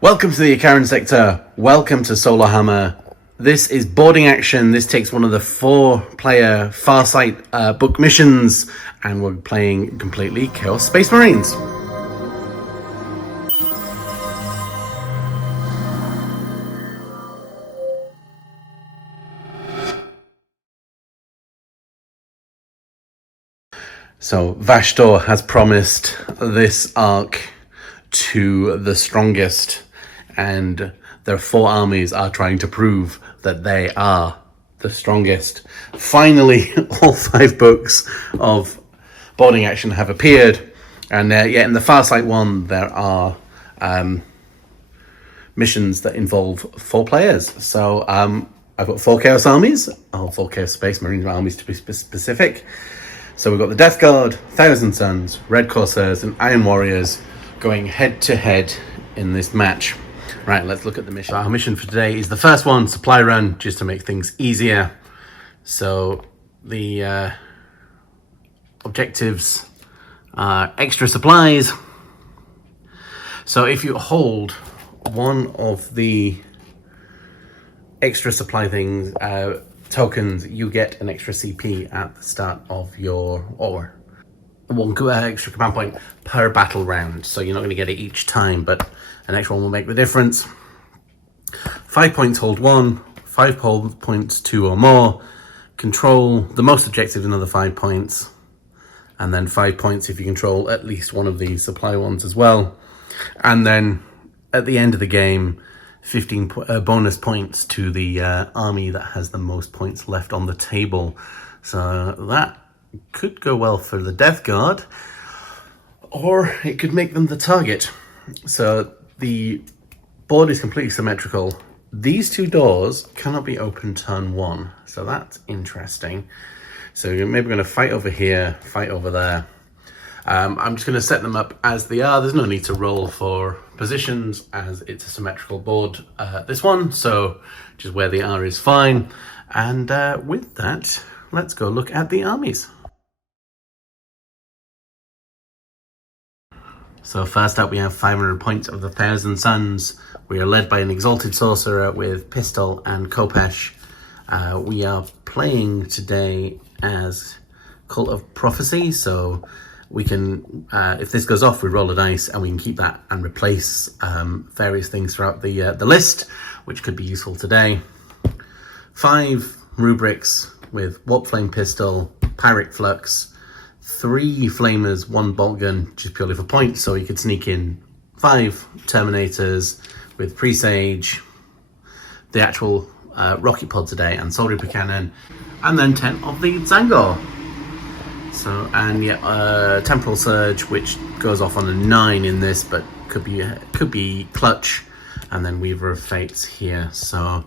Welcome to the Icaran sector. Welcome to Solohammer. This is boarding action. This takes one of the 4-player Farsight book missions, and we're playing completely Chaos Space Marines. So Vashtor has promised this arc to the strongest, and their 4 armies are trying to prove that they are the strongest. Finally, all 5 books of boarding action have appeared, and yet in the Farsight one there are missions that involve 4 players. So I've got 4 Chaos armies, or 4 Chaos Space Marine armies to be specific. So we've got the Death Guard, Thousand Suns, Red Corsairs, and Iron Warriors going head to head in this match. Right, let's look at the mission. Our mission for today is the first one, supply run, just to make things easier. So the objectives are extra supplies. So if you hold one of the extra supply things, tokens, you get an extra CP at the start of your, or one extra command point per battle round. So you're not going to get it each time, but an extra one will make the difference. 5 points hold 1, 5 points 2 or more. Control the most objective, another 5 points, and then 5 points if you control at least one of these supply ones as well. And then at the end of the game, 15 bonus points to the army that has the most points left on the table. So that could go well for the Death Guard, or it could make them the target. So the board is completely symmetrical. These 2 doors cannot be opened turn 1, so that's interesting. So you're maybe going to fight over here, fight over there. I'm just going to set them up as they are. There's no need to roll for positions as it's a symmetrical board, this one, so just where they are is fine. And with that, let's go look at the armies. So first up we have 500 points of the Thousand Suns. We are led by an Exalted Sorcerer with Pistol and Khopesh. We are playing today as Cult of Prophecy, so we can, if this goes off, we roll a dice and we can keep that and replace various things throughout the list, which could be useful today. 5 rubrics with Warp Flame Pistol, Pyrrhic Flux, 3 Flamers, 1 Bolt Gun, just purely for points, so you could sneak in 5 Terminators with Presage, the actual rocket pod today, and Soul Reaper Cannon, and then 10 of the Zangor. So, and yeah, Temporal Surge, which goes off on a 9 in this, but could be clutch, and then Weaver of Fates here. So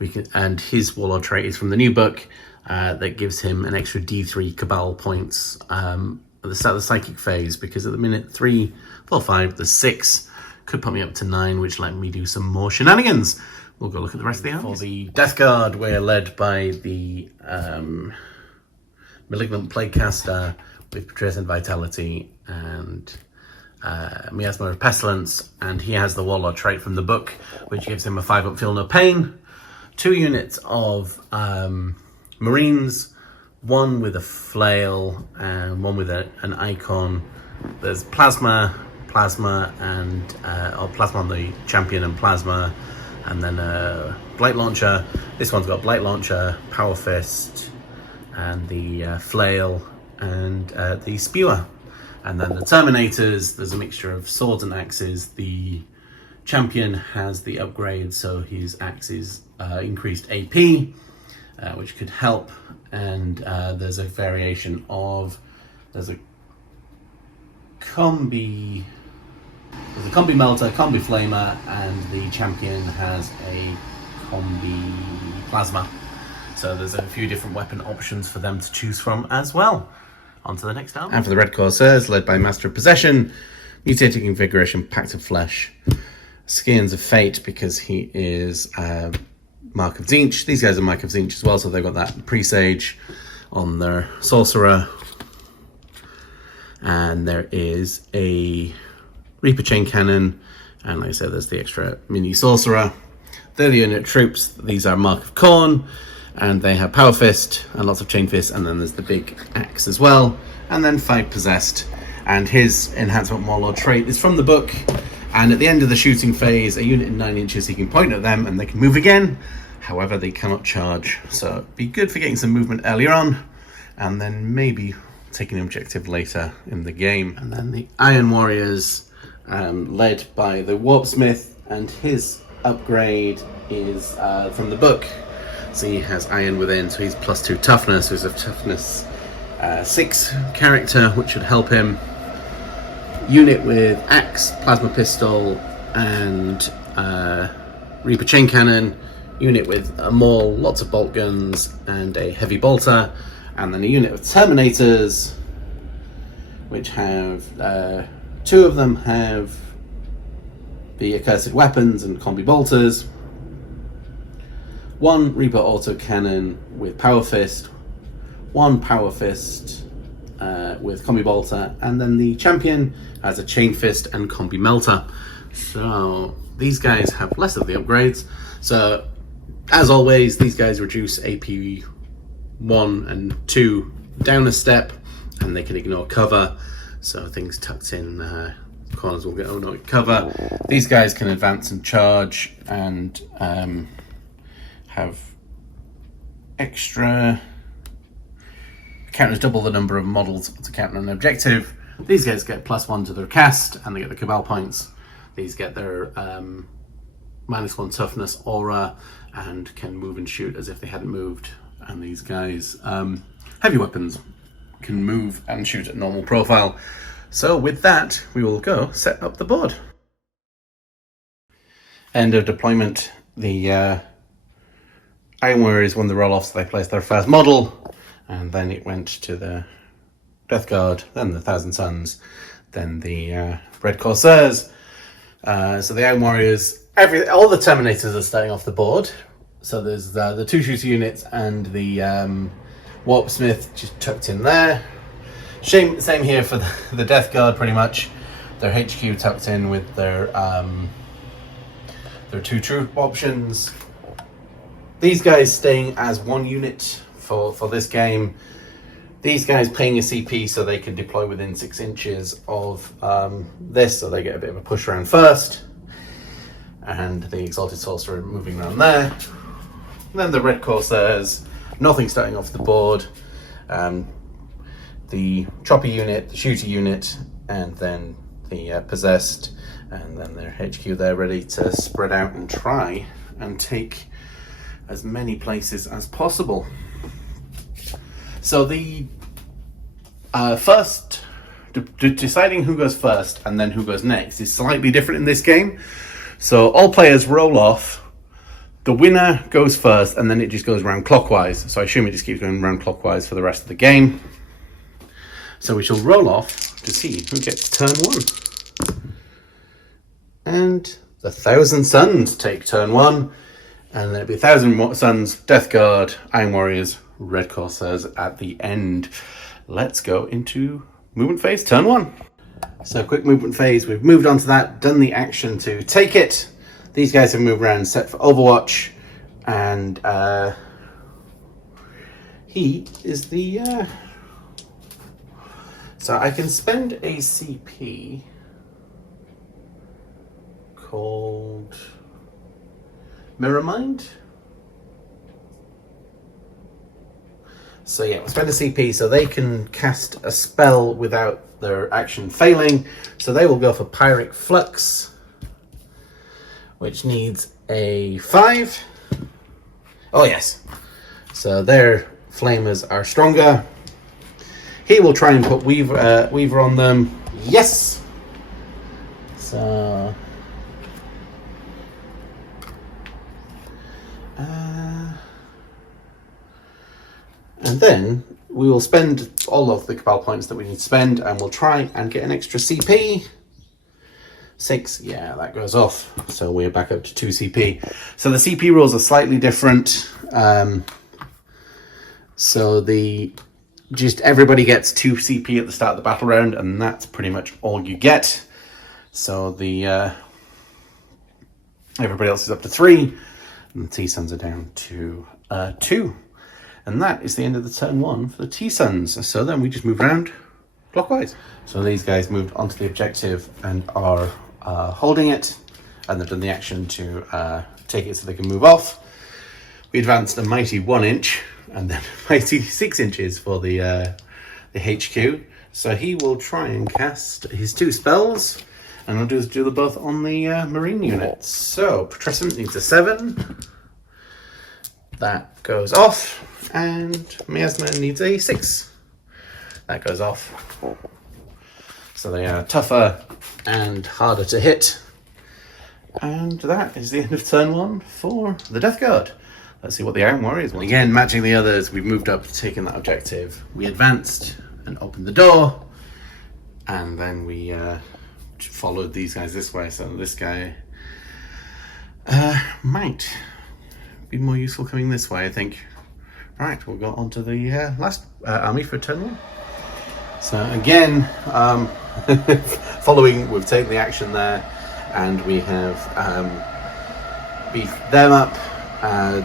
we can, and his Warlord trait is from the new book that gives him an extra D3 Cabal points at the start of the Psychic phase, because at the minute 3, 4, 5, the 6 could put me up to 9, which let me do some more shenanigans. We'll go look at the rest of the armies. For the Death Guard, we're led by the Malignant Plaguecaster with Putrescent Vitality and Miasma of Pestilence, and he has the Warlord trait from the book, which gives him a 5-up Feel No Pain. 2 units of Marines, 1 with a Flail and 1 with an Icon. There's Plasma, and or Plasma on the Champion and Plasma, and then a Blight Launcher. This one's got Blight Launcher, Power Fist, and the Flail, and the Spewer. And then the Terminators, there's a mixture of swords and axes. The Champion has the upgrade, so his axes increased AP, which could help. And there's a variation of, there's a Combi Melter, Combi Flamer, and the Champion has a Combi Plasma. So there's a few different weapon options for them to choose from as well. On to the next army. And for the Red Corsairs, led by Master of Possession, Mutating Configuration, Pact of Flesh, Scions of Fate, because he is Mark of Tzeentch. These guys are Mark of Tzeentch as well, so they've got that Presage on their Sorcerer. And there is a Reaper Chain Cannon And like I said, there's the extra mini sorcerer. They're the unit troops. These are Mark of Khorne, and they have Power Fist and lots of Chain Fist, and then there's the big axe as well, and then 5 possessed. And his enhancement warlord trait is from the book, and at the end of the shooting phase, a unit in 9 inches, he can point at them and they can move again. However, they cannot charge, so it'd be good for getting some movement earlier on, and then maybe taking an objective later in the game. And then the Iron Warriors, led by the Warpsmith, and his upgrade is from the book. So he has iron within, so he's +2 toughness, so he's a toughness 6 character, which should help him. Unit with axe, plasma pistol, and Reaper chain cannon. Unit with a maul, lots of bolt guns, and a heavy bolter. And then a unit of Terminators, which have 2 of them have the accursed weapons and combi bolters. 1 Reaper autocannon with Power Fist, 1 Power Fist with Combi Bolter, and then the champion has a Chain Fist and Combi Melter. So these guys have less of the upgrades. So as always, these guys reduce AP 1 and 2 down a step, and they can ignore cover. So things tucked in corners will get no cover. These guys can advance and charge, and have extra counters, double the number of models to counter an objective. These guys get +1 to their cast, and they get the Cabal points. These get their -1 toughness aura, and can move and shoot as if they hadn't moved. And these guys, heavy weapons, can move and shoot at normal profile. So with that, we will go set up the board. End of deployment. The Iron Warriors won the roll-off, so they placed their first model, and then it went to the Death Guard, then the Thousand Suns, then the Red Corsairs. So the Iron Warriors, all the Terminators are starting off the board. So there's the 2 shooter units and the Warpsmith just tucked in there. Same here for the Death Guard, pretty much. Their HQ tucked in with their 2 troop options. These guys staying as 1 unit for this game. These guys paying a CP so they can deploy within 6 inches of this, so they get a bit of a push around first. And the Exalted Sorcerer moving around there. And then the Red Corsairs, nothing starting off the board. The Chopper unit, the Shooter unit, and then the Possessed, and then their HQ there ready to spread out and try and take as many places as possible. So the first, deciding who goes first and then who goes next is slightly different in this game. So all players roll off, the winner goes first, and then it just goes round clockwise. So I assume it just keeps going round clockwise for the rest of the game. So we shall roll off to see who gets turn 1. And the Thousand Suns take turn 1. And there'll be 1,000 Suns, Death Guard, Iron Warriors, Red Corsairs at the end. Let's go into movement phase, turn 1. So quick movement phase, we've moved on to that, done the action to take it. These guys have moved around, set for Overwatch, and he is the... So I can spend a CP called Mirror Mind. So yeah, we'll spend a CP so they can cast a spell without their action failing. So they will go for Pyric Flux, which needs a 5. Oh yes. So their flamers are stronger. He will try and put Weaver on them. Yes. So and then we will spend all of the Cabal points that we need to spend, and we'll try and get an extra CP. 6, yeah, that goes off. So we're back up to 2 CP. So the CP rules are slightly different. So just everybody gets 2 CP at the start of the battle round, and that's pretty much all you get. So the Everybody else is up to 3, and the T-Suns are down to 2. And that is the end of the turn 1 for the T-Suns. So then we just move around clockwise. So these guys moved onto the objective and are holding it, and they've done the action to take it so they can move off. We advanced a mighty 1 inch and then a mighty 6 inches for the HQ. So he will try and cast his 2 spells, and I'll do them both on the marine unit. So Putrescent needs a 7. That goes off. And Miasma needs a 6. That goes off. So they are tougher and harder to hit. And that is the end of turn 1 for the Death Guard. Let's see what the Iron Warriors want. Again, matching the others, we've moved up, taken that objective. We advanced and opened the door. And then we followed these guys this way. So this guy might be more useful coming this way, I think. Right, we'll go on to the last army for turn 1. So again, following, we've taken the action there, and we have beefed them up.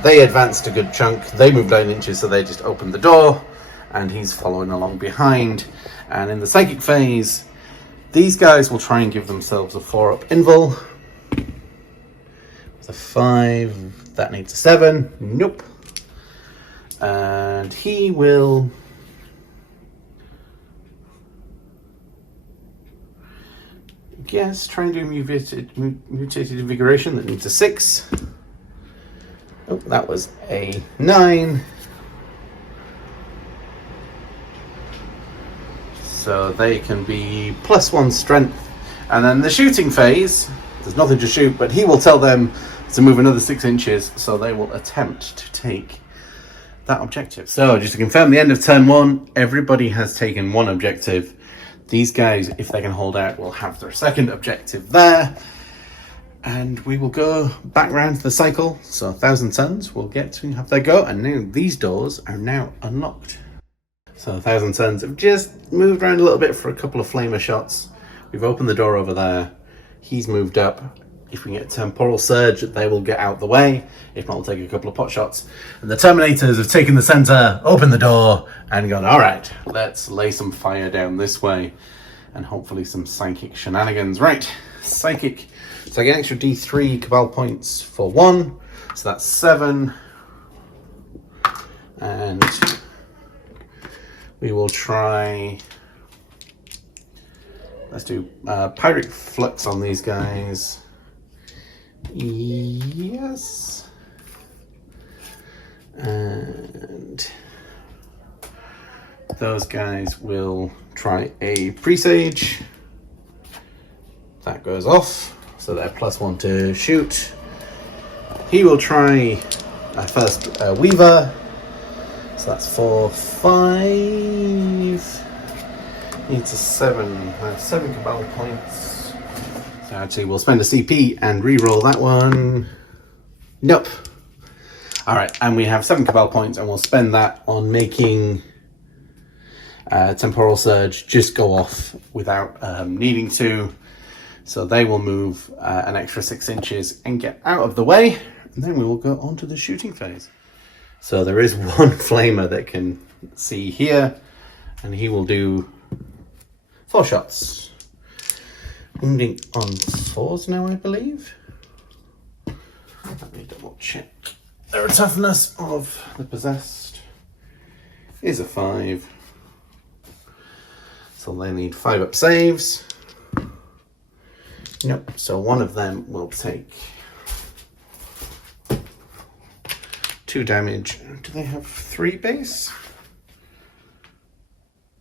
They advanced a good chunk. They moved 9 inches, so they just opened the door, and he's following along behind. And in the psychic phase, these guys will try and give themselves a 4-up invul. With a 5, that needs a 7. Nope. And he will try and do mutated invigoration. That needs a 6. Oh, that was a 9. So they can be +1 strength. And then the shooting phase, there's nothing to shoot, but he will tell them to move another 6 inches, so they will attempt to take that objective. So just to confirm, the end of turn 1, everybody has taken 1 objective. These guys, if they can hold out, will have their 2nd objective there. And we will go back round to the cycle. So 1,000 Suns will get to have their go. And now these doors are now unlocked. So 1,000 Suns have just moved around a little bit for a couple of flamer shots. We've opened the door over there. He's moved up. If we get a temporal surge, they will get out the way. If not, we'll take a couple of pot shots. And the Terminators have taken the center, opened the door, and gone, all right, let's lay some fire down this way. And hopefully some psychic shenanigans. Right, psychic. So I get an extra D3 Cabal points for 1. So that's 7. And we will try... Let's do Pyric Flux on these guys. Yes. And those guys will try a Presage. That goes off, so they're +1 to shoot. He will try first Weaver. So that's 4, 5. Needs a 7. 7 Cabal points. So actually, we'll spend a CP and re-roll that one. Nope. All right, and we have 7 Cabal points, and we'll spend that on making Temporal Surge just go off without needing to. So they will move an extra 6 inches and get out of the way, and then we will go on to the shooting phase. So there is one flamer that can see here, and he will do 4 shots. Wounding on 4s now, I believe. Let me double check. Their toughness of the possessed is a 5. So they need 5-up saves. Nope, so one of them will take 2 damage. Do they have 3 base?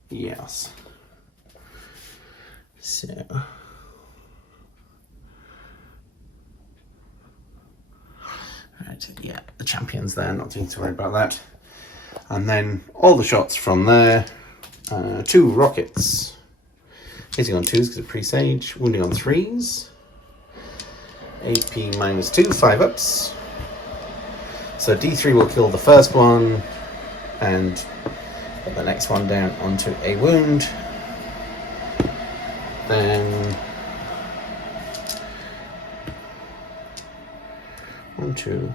Yes. So... Right, yeah, the champion's there, not too to worry about that. And then all the shots from there. 2 rockets. Hitting on 2s because of Presage. Wounding on 3s. AP -2, 5-ups. So D3 will kill the first one and put the next one down onto a wound. Then 1, 2,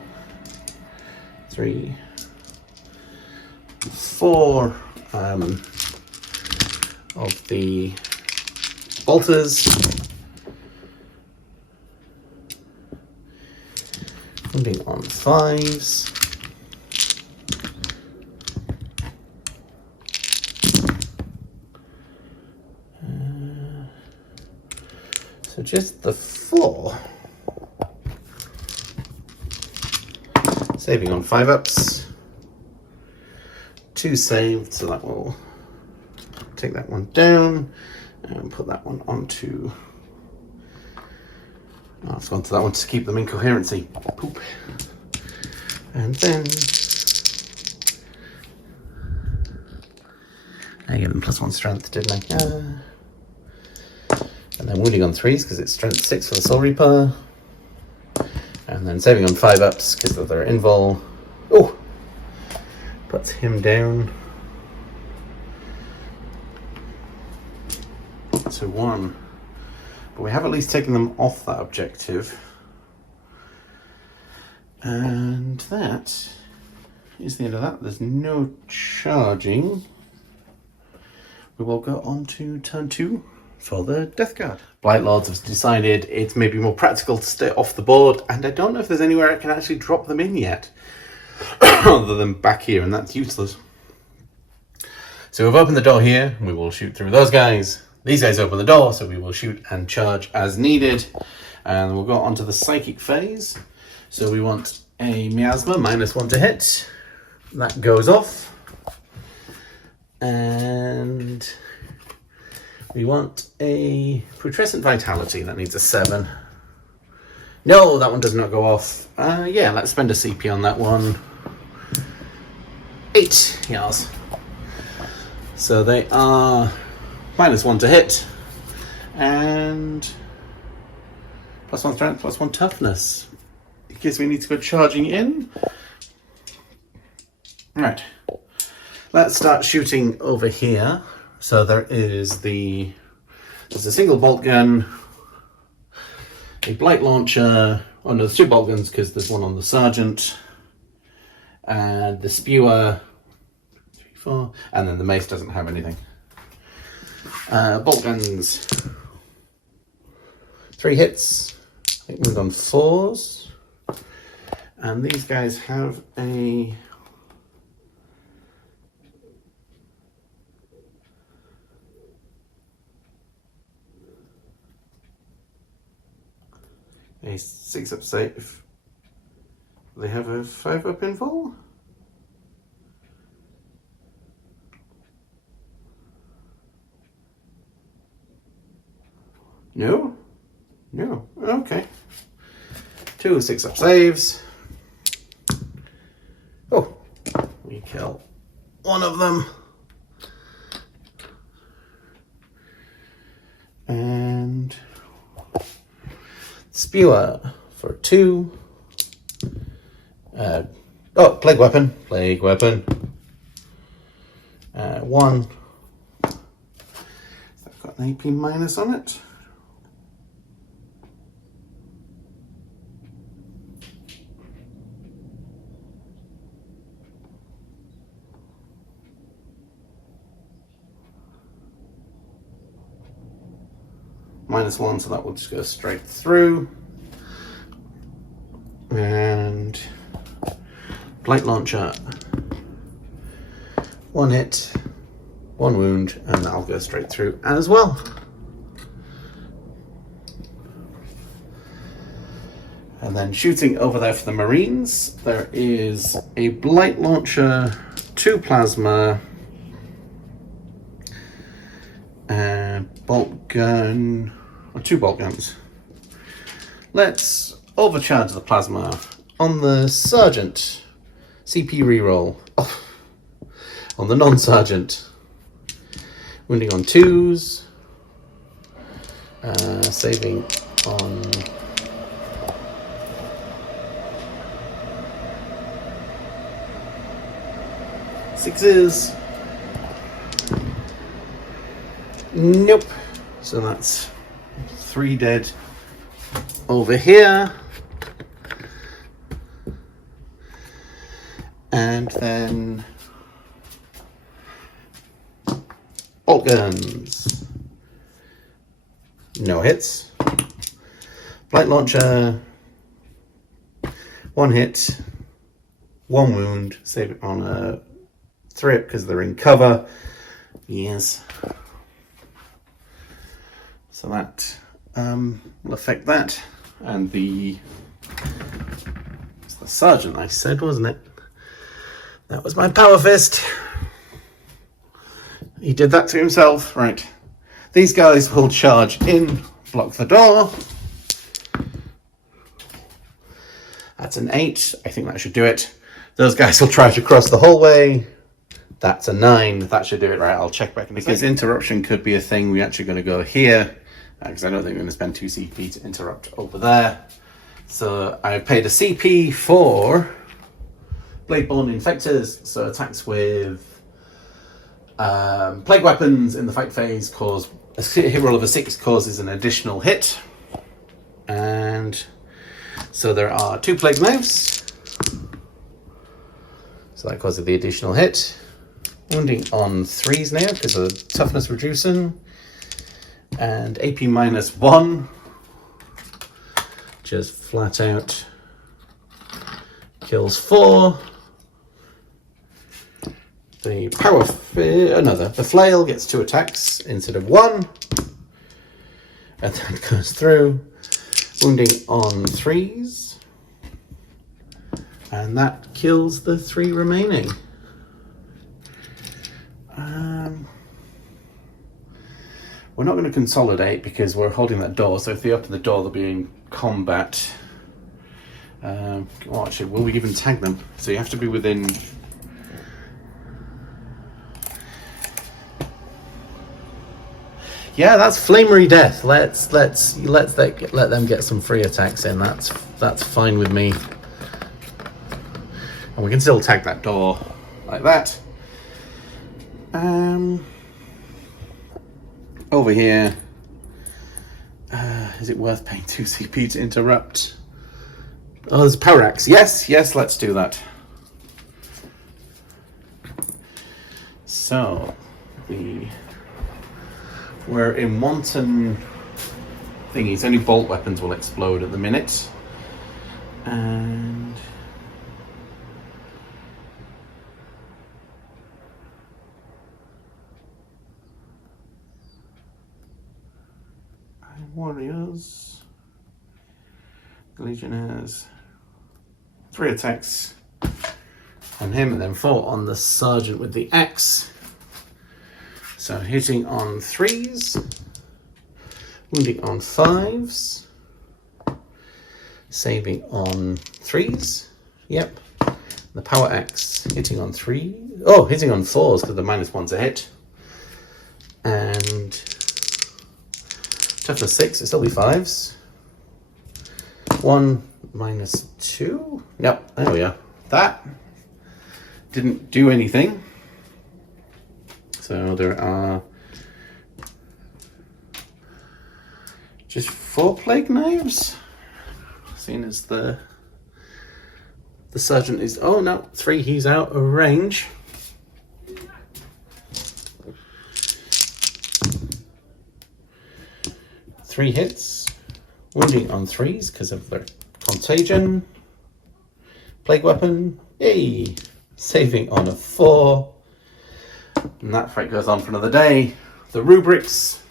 3, 4 of the bolters. Ending on 5s. So just the 4. Saving on 5-ups. 2 saved, so that will take that one down and put that one onto. Oh, I've gone to that one to keep them in coherency. Poop. And then I gave them +1 strength, didn't I? And then wounding on 3s because it's strength 6 for the Soul Reaper. And then saving on 5-ups because of their invul. Oh! Puts him down to 1. But we have at least taken them off that objective. And that is the end of that. There's no charging. We will go on to turn 2 for the Death Guard. Blight Lords have decided it's maybe more practical to stay off the board, and I don't know if there's anywhere I can actually drop them in yet, other than back here, and that's useless. So we've opened the door here, and we will shoot through those guys. These guys open the door, so we will shoot and charge as needed. And we'll go on to the Psychic phase. So we want a Miasma, -1 to hit. That goes off. And we want a Putrescent Vitality. That needs a 7. No, that one does not go off. Yeah, let's spend a CP on that one. 8, yes. So they are -1 to hit, and +1 strength, +1 toughness. Because we need to go charging in. Right. Let's start shooting over here. So there's a single bolt gun, a blight launcher. Oh no, there's 2 bolt guns because there's one on the sergeant, and the spewer, 3, 4, and then the mace doesn't have anything. Bolt guns, 3 hits. I think we've done 4s, and these guys have a a 6-up save. They have a 5-up invul. No? No. Okay. 2 6-up saves. Oh, we kill one of them. And spewer for 2. Plague weapon. 1. I've got an AP minus on it. -1, so that will just go straight through. And blight launcher, 1 hit, 1 wound, and that'll go straight through as well. And then shooting over there for the Marines, there is a blight launcher, 2 plasma, bolt gun, or 2 bolt guns. Let's overcharge the plasma on the sergeant. CP reroll. Oh. On the non-sergeant. Wounding on 2s. Saving on 6s. Nope. So that's 3 dead over here. And then bolt guns. No hits. Blight launcher. 1 hit. 1 wound. Save it on a 3 because they're in cover. Yes. So that will affect that. And it's the sergeant I said, wasn't it? That was my power fist. He did that to himself. Right. These guys will charge in, block the door. That's an 8. I think that should do it. Those guys will charge across the hallway. That's a 9. That should do it. Right, I'll check back in a second. Because interruption could be a thing. We're actually going to go here. Because I don't think we're going to spend 2 CP to interrupt over there. So I paid a CP for Bladeborne Infectors. So attacks with plague weapons in the fight phase cause a hit roll of a 6 causes an additional hit. And so there are 2 plague knives. So that causes the additional hit. Wounding on 3s now because of toughness reducing. And AP -1. Just flat out kills 4. The the flail gets 2 attacks instead of 1. And that goes through. Wounding on 3s. And that kills the 3 remaining. We're not going to consolidate because we're holding that door. So if they open the door, they'll be in combat. Well, actually, will we even tag them? So you have to be within. Yeah, that's flamery death. Let them get some free attacks in. That's fine with me. And we can still tag that door like that. Over here, is it worth paying 2 CP to interrupt? Oh, there's power axe. Yes, let's do that. So, we're in wanton thingies. Only bolt weapons will explode at the minute. And warriors, legionnaires, 3 attacks on him and then 4 on the sergeant with the axe. So hitting on 3s, wounding on 5s, saving on 3s. Yep. The power axe hitting on 3. Oh, hitting on 4s because the -1's a hit. And toughness 6, it'll still be 5s. 1 -2. Yep, there we are. That didn't do anything. So there are just 4 plague knives. Seeing as the sergeant is, oh no, 3, he's out of range. Three hits, wounding on 3s because of their contagion. Plague weapon, yay! Saving on a 4. And that fight goes on for another day. The rubrics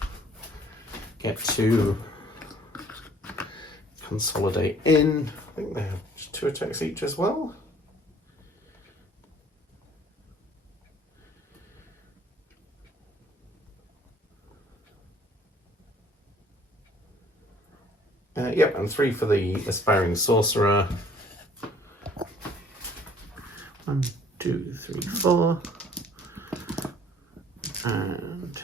get to consolidate in. I think they have 2 attacks each as well. Yep, and 3 for the aspiring sorcerer. 1, 2, 3, 4. And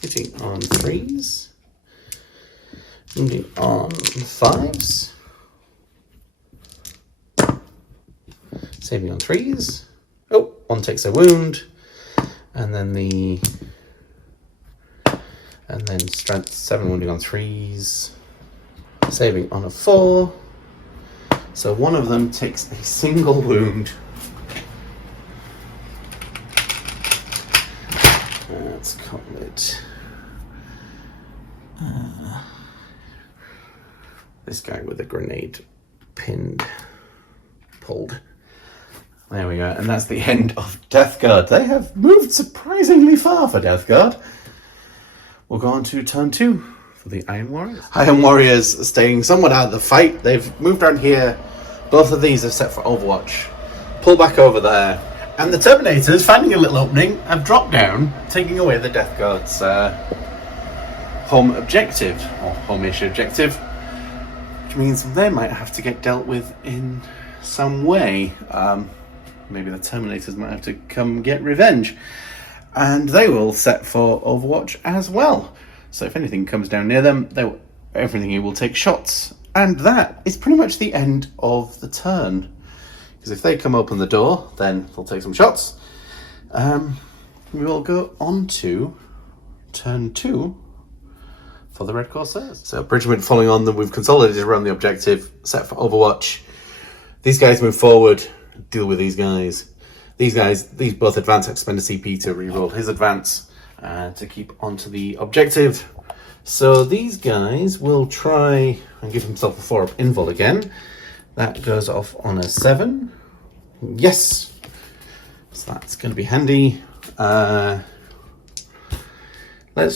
hitting on 3s. Wounding on 5s. Saving on 3s. Oh, 1 takes a wound. And then strength 7 wounding on 3s. Saving on a 4. So one of them takes a single wound. Let's call it this guy with a grenade pulled. There we go, and that's the end of Death Guard. They have moved surprisingly far for Death Guard. We'll go on to turn 2 for the Iron Warriors. Iron Warriors staying somewhat out of the fight. They've moved around here. Both of these are set for Overwatch. Pull back over there. And the Terminators, finding a little opening, have dropped down, taking away the Death Guard's home objective, or home-ish objective, which means they might have to get dealt with in some way. Maybe the Terminators might have to come get revenge. And they will set for Overwatch as well. So if anything comes down near them, everything will take shots. And that is pretty much the end of the turn. Because if they come open the door, then they'll take some shots. We will go on to turn 2 for the Red Corsairs. So Bridgement following on them, we've consolidated around the objective, set for Overwatch. These guys move forward, deal with these guys. These both advance, expend a CP to reroll his advance to keep onto the objective. So these guys will try and give himself a 4-up invul again. That goes off on a 7. Yes! So that's going to be handy. Let's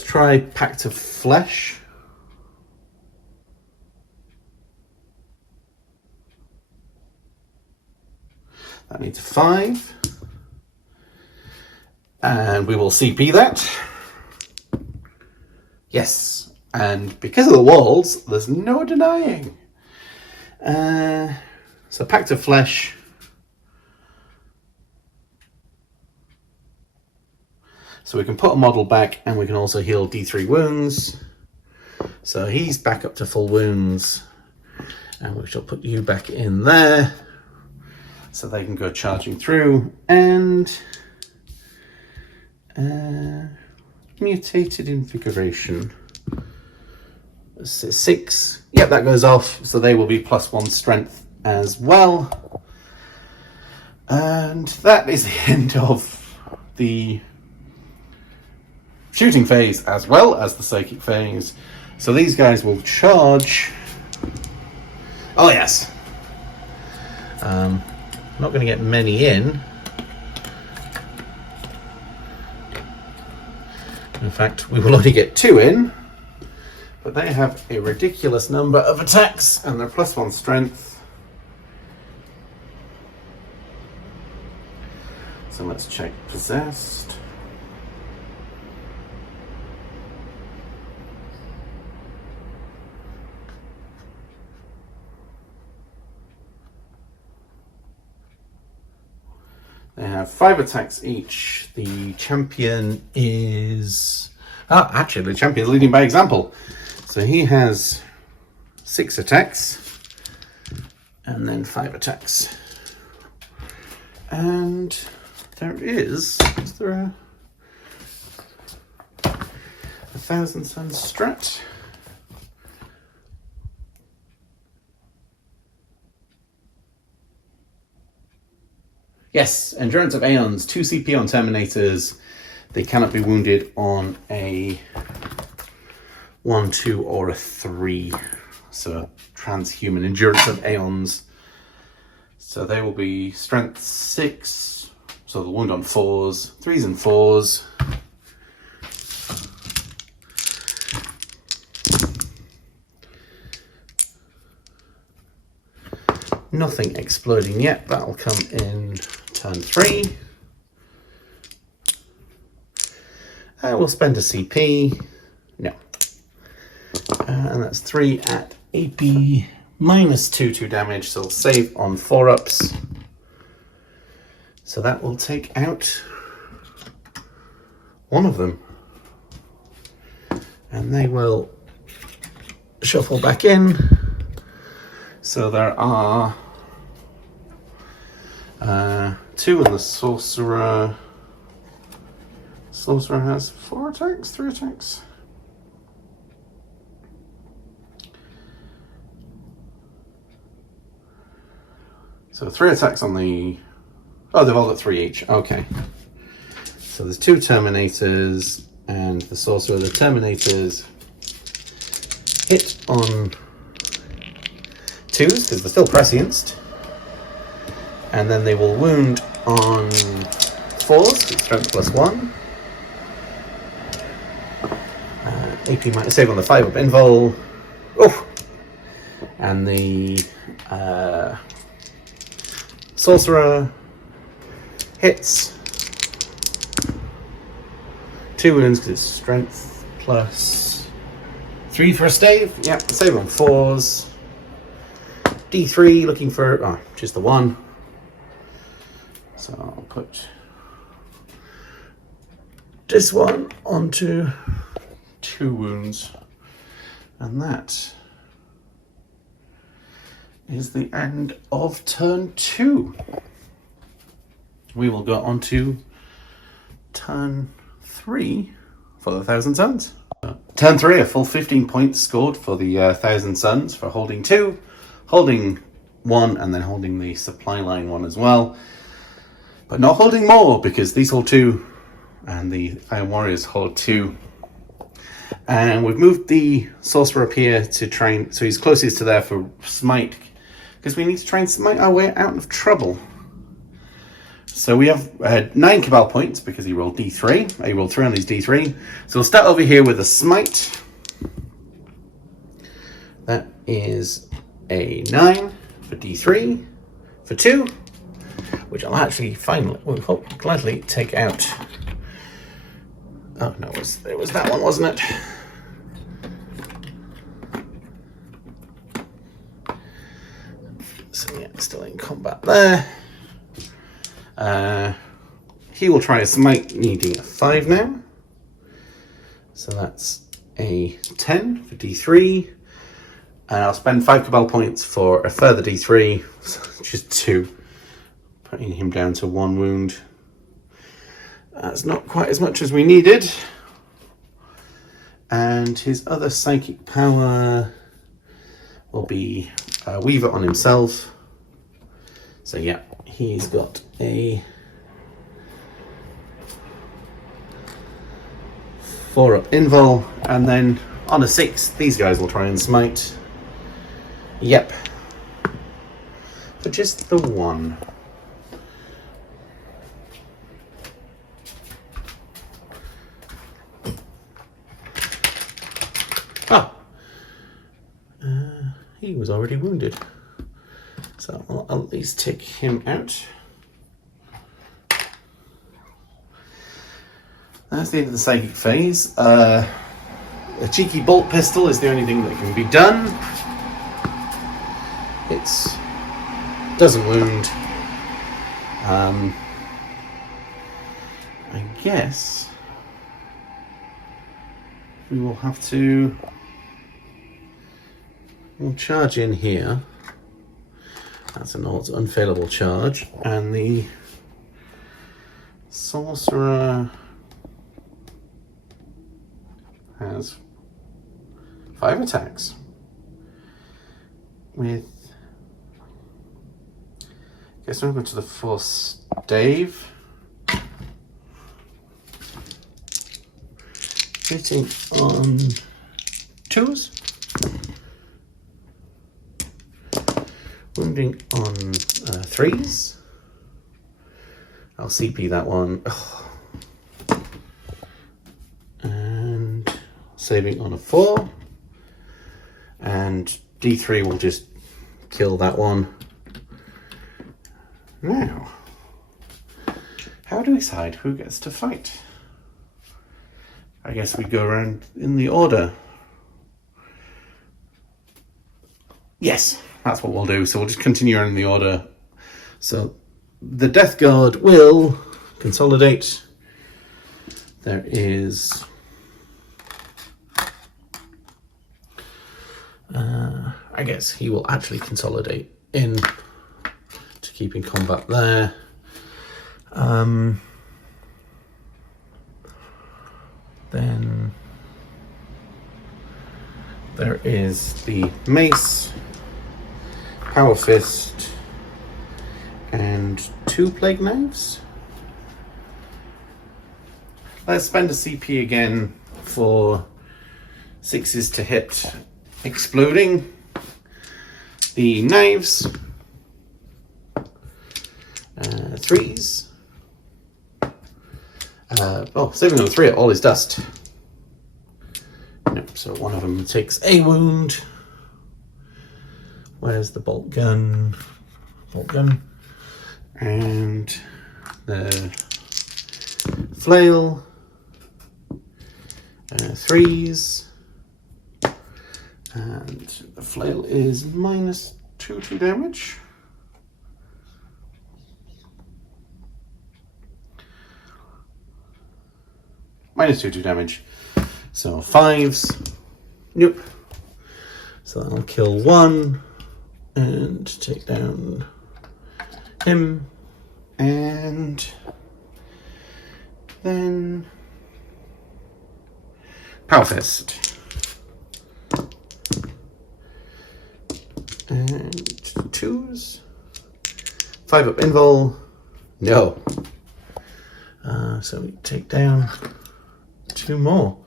try Pact of Flesh. That needs a 5. And we will CP that. Yes. And because of the walls, there's no denying. So Pact of Flesh. So we can put a model back and we can also heal D3 wounds. So he's back up to full wounds. And we shall put you back in there. So they can go charging through. And mutated invigoration. 6. Yep, that goes off. So they will be +1 strength as well. And that is the end of the shooting phase as well as the psychic phase. So these guys will charge. Oh yes. Not going to get many in. In fact, we will only get 2 in. But they have a ridiculous number of attacks and they're +1 strength. So let's check possessed. They have 5 attacks each. The champion is... actually, the champion's leading by example. So he has 6 attacks. And then 5 attacks. And there is there a 1,000 Suns strat? Yes, Endurance of Aeons, 2 CP on Terminators. They cannot be wounded on a 1, 2, or a 3. So transhuman Endurance of Aeons. So they will be strength 6. So the wound on 4s, 3s and 4s. Nothing exploding yet. That'll come in turn 3. We'll spend a CP. No. And that's 3 at AP -2 damage. So we'll save on 4-ups. So that will take out one of them. And they will shuffle back in. So there are 2 in the Sorcerer. Sorcerer has 4 attacks, 3 attacks. So 3 attacks on the... Oh, they've all got 3 each. Okay. So there's 2 Terminators and the Sorcerer. The Terminators hit on 2s because they're still prescienced. And then they will wound on 4s with strength +1. AP minus save on the 5 up invul. Oh! And the Sorcerer hits 2 wounds because it's strength +3 for a stave. Yep, save on 4s. D3 looking for just the 1. So I'll put this one onto 2 wounds, and that is the end of turn 2. We will go on to turn 3 for the 1,000 Suns. Turn 3, a full 15 points scored for the 1,000 Suns for holding 2, holding 1, and then holding the supply line 1 as well. But not holding more, because these hold 2, and the Iron Warriors hold 2. And we've moved the Sorcerer up here to try and... So he's closest to there for Smite, because we need to try and smite our way out of trouble. So we have 9 Cabal points, because he rolled D3. He rolled 3 on his D3. So we'll start over here with a Smite. That is a 9 for D3 for 2. Which I'll actually finally, gladly take out. Oh no, it was that one, wasn't it? So yeah, still in combat there. He will try a smite, needing a 5 now. So that's a 10 for D3. And I'll spend 5 Cabal points for a further D3, which is 2. Putting him down to 1 wound. That's not quite as much as we needed. And his other psychic power will be Weaver on himself. So yeah, he's got a 4 up invul, and then on a 6, these guys will try and smite. Yep. For just the 1. He was already wounded, so I'll at least take him out. That's the end of the psychic phase. A cheeky bolt pistol is the only thing that can be done. It doesn't wound. I guess we will have to... We'll charge in here. That's an unfailable charge. And the Sorcerer has 5 attacks. With... I guess I'm going to the 4 stave. Hitting on 2s. Wounding on 3s. I'll CP that one. Oh. And saving on a 4. And D3 will just kill that one. Now, how do we decide who gets to fight? I guess we go around in the order. Yes, that's what we'll do. So we'll just continue in the order. So the Death Guard will consolidate. There is... I guess he will actually consolidate in to keep in combat there. Then there is the Mace, Power Fist, 2 plague knives. Let's spend a CP again for 6s to hit exploding. The knives, 3s. Saving on 3 at all is dust. Nope, so one of them takes a wound. Where's the bolt gun? Bolt gun. And the flail, 3s. And the flail is -2 to damage. -2 to damage. So 5s. Nope. So that'll kill 1 and take down him. And then Power Fist. And 2s. 5 up invul. No. So we take down 2 more.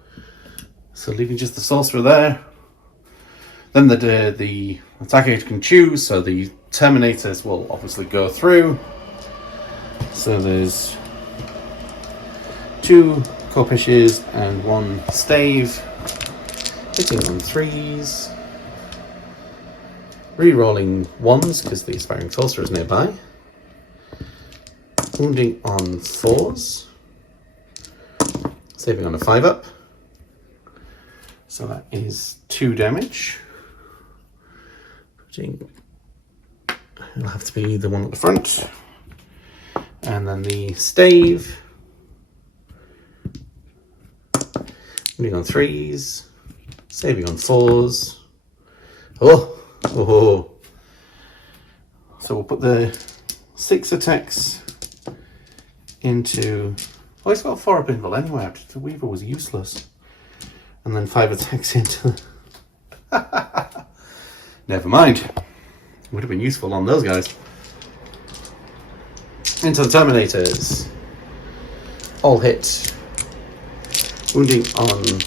So leaving just the sorcerer there. Then the attacker can choose. So the terminators will obviously go through. So there's 2 corpishes and 1 stave. Hitting on 3s. Re-rolling 1s because the aspiring sorcerer is nearby. Wounding on 4s. Saving on a 5 up. So that is 2 damage. It'll have to be the one at the front. And then the stave. Wounding on 3s. Saving on 4s. Oh. So we'll put the 6 attacks into... Oh, he's got a 4 up invul anyway. The Weaver was useless. And then 5 attacks into... Never mind. Would have been useful on those guys. Into the Terminators. All hit. Wounding on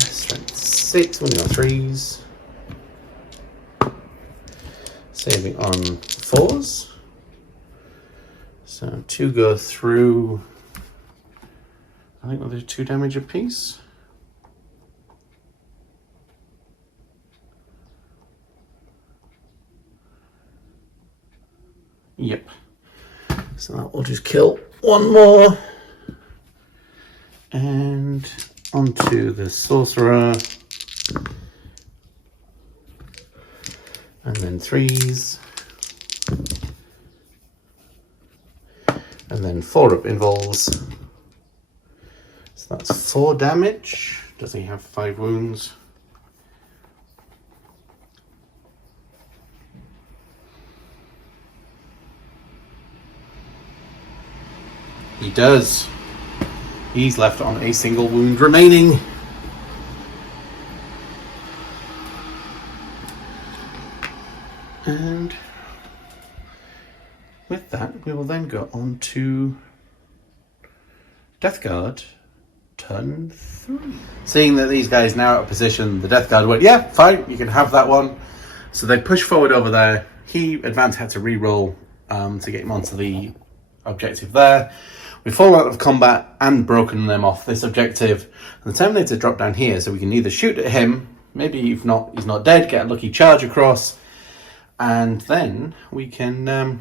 strength 6. Wounding on 3s. Saving on 4s. So 2 go through. I think they'll do 2 damage apiece. Yep. So that will just kill 1 more. And onto the sorcerer. And then 3s. And then 4 up involves. So that's 4 damage. Does he have 5 wounds? He does. He's left on a single wound remaining. And with that, we will then go on to Death Guard, turn 3. Seeing that these guys now out of position, the Death Guard went, yeah, fine, you can have that one. So they push forward over there. He, Advance, had to re-roll to get him onto the objective there. We've fallen out of combat and broken them off this objective. And the Terminator dropped down here, so we can either shoot at him, maybe if not, he's not dead, get a lucky charge across, and then we can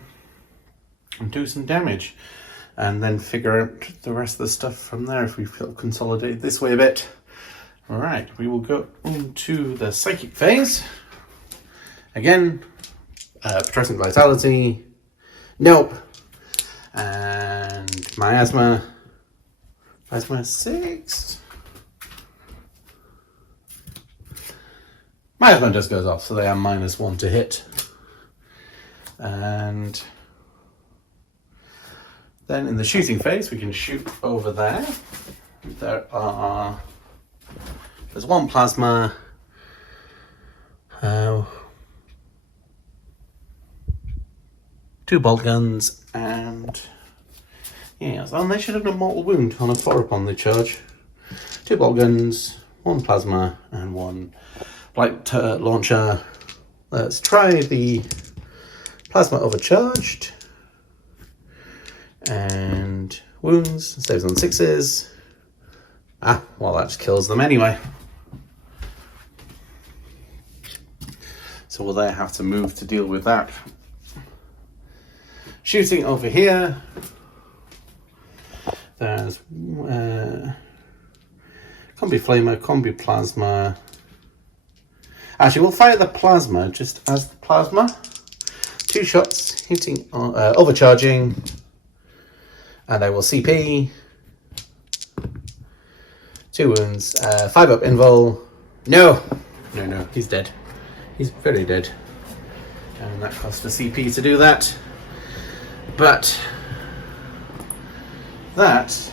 do some damage. And then figure out the rest of the stuff from there if we feel consolidated this way a bit. Alright, we will go into the Psychic phase. Again, Putrescent Vitality. Nope. And Miasma. Miasma 6. Miasma just goes off, so they are -1 to hit. And then in the shooting phase, we can shoot over there. There's 1 plasma. 2 bolt guns, and yeah, and they should have done mortal wound on a 4 upon the charge. 2 bolt guns, 1 plasma, and 1 light turret launcher. Let's try the plasma overcharged, and wounds, saves on 6s. Well, that just kills them anyway. So we'll there have to move to deal with that. Shooting over here, there's combi flamer, combi plasma. Actually, we'll fire the plasma just as the plasma. 2 shots, hitting, overcharging, and I will CP. 2 wounds, 5 up invul. No, he's dead. He's very dead. And that cost a CP to do that. But that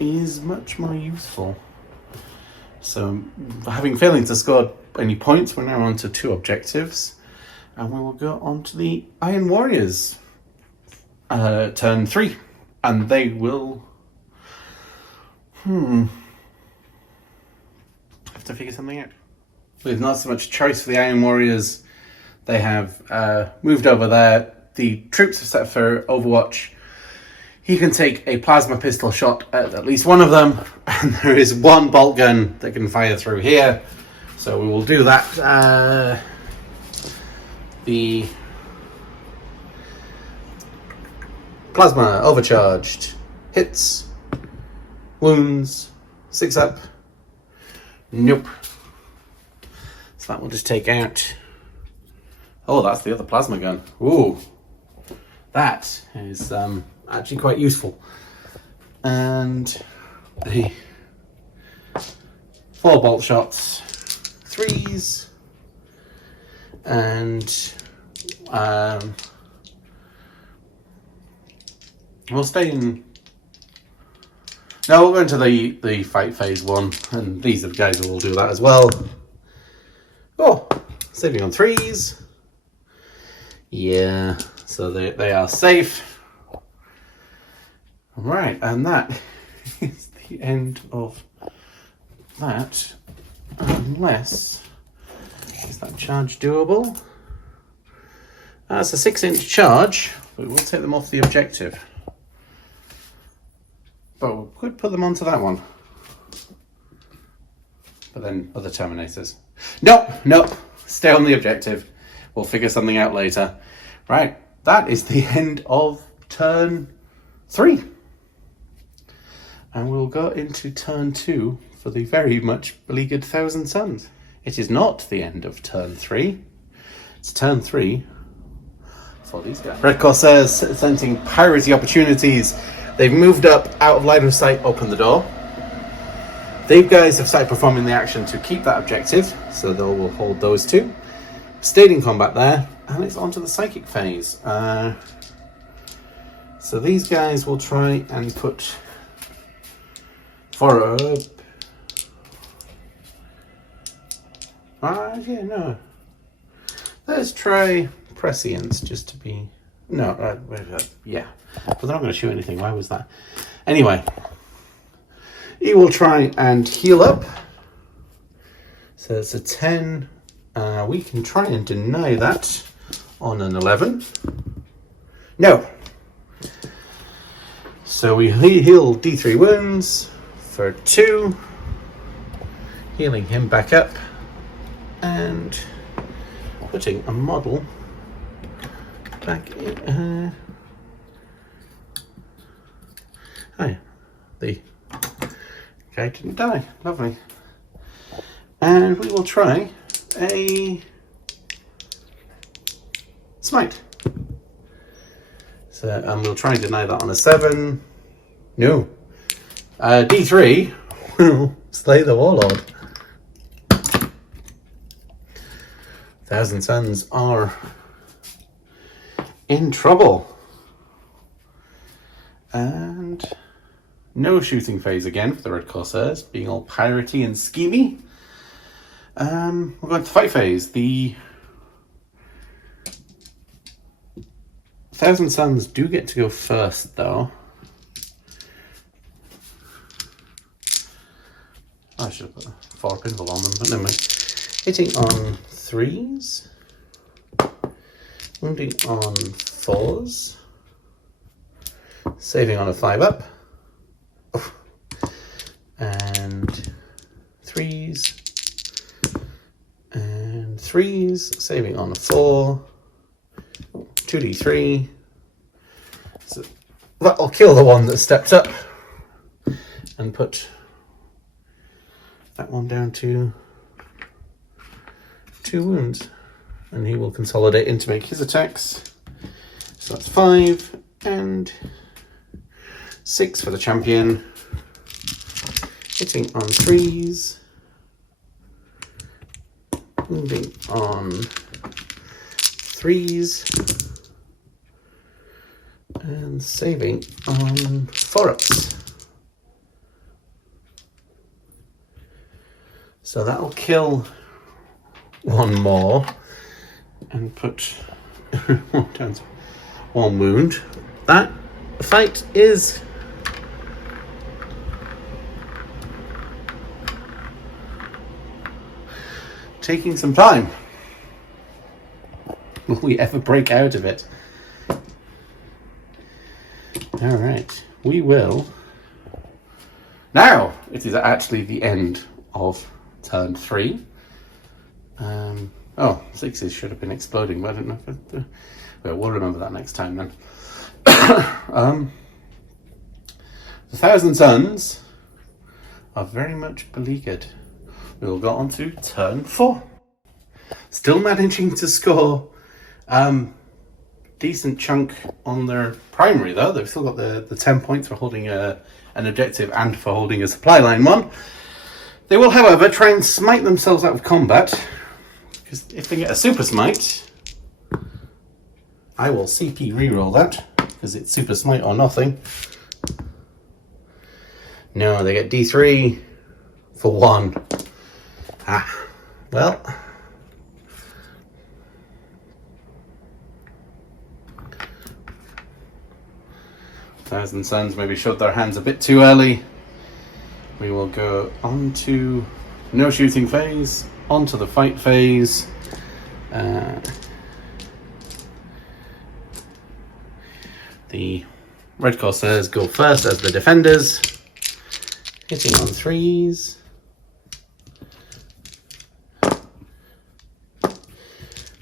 is much more useful. So, having failing to score any points, we're now on to 2 objectives. And we will go on to the Iron Warriors. Turn 3. And they will... have to figure something out. With not so much choice for the Iron Warriors, they have moved over there. The troops are set for Overwatch. He can take a plasma pistol shot at least one of them, and there is 1 bolt gun that can fire through here. So we will do that. The plasma overcharged, hits, wounds, 6 up. Nope. So that will just take out. Oh, that's the other plasma gun. Ooh, that is actually quite useful. And the 4 bolt shots, 3s, and we'll stay in. Now we'll go into the fight phase 1, and these are the guys who will do that as well. Oh, saving on 3s. Yeah, so they are safe. Right, and that is the end of that. Unless, is that charge doable? That's a 6-inch charge, but we'll take them off the objective. But we could put them onto that one. But then other terminators. Nope, stay on the objective. We'll figure something out later. Right, that is the end of turn 3. And we'll go into turn 2 for the very much beleaguered Thousand Suns. It is not the end of turn 3. It's turn 3 for these guys. Red Corsairs sensing piracy opportunities. They've moved up out of line of sight, open the door. These guys have started performing the action to keep that objective, so they will hold those 2. Stayed in combat there, and it's on to the psychic phase. So these guys will try and put 4 up. Yeah, no. Let's try prescience just to be. No, yeah. But they're not going to shoot anything. Why was that? Anyway, he will try and heal up. So it's a 10. We can try and deny that on an 11. No. So we heal D3 wounds for 2. Healing him back up. And putting a model back in. Hi. The guy didn't die. Lovely. And we will try a smite. So, and we'll try and deny that on a 7. No. D3 will slay the warlord. Thousand Suns are in trouble. And no shooting phase again for the Red Corsairs, being all piratey and schemy. We're going to fight phase. The 1,000 Suns do get to go first, though. I should have put a 4 pinball on them, but never mind. Hitting on 3s. Wounding on 4s. Saving on a 5 up. Oh. And 3s. And 3s. Saving on a 4. 2d3. So that'll kill the one that stepped up. And put that one down to 2 wounds, and he will consolidate in to make his attacks. So that's 5 and 6 for the champion. Hitting on 3s, wounding on 3s, and saving on 4-ups. So that'll kill one more and put one wound. That fight is taking some time. Will we ever break out of it? All right, we will. Now it is actually the end of turn 3. Oh, 6s should have been exploding, but I don't know if well, we'll remember that next time then. The 1,000 Suns are very much beleaguered. We'll go on to turn 4. Still managing to score decent chunk on their primary, though. They've still got the 10 points for holding an objective and for holding a supply line one. They will, however, try and smite themselves out of combat, because if they get a super smite, I will CP reroll that, because it's super smite or nothing. No, they get D3 for 1. Ah, well. Thousand Suns maybe showed their hands a bit too early. We will go on to no shooting phase, onto the fight phase. The Red Corsairs go first as the defenders, hitting on 3s.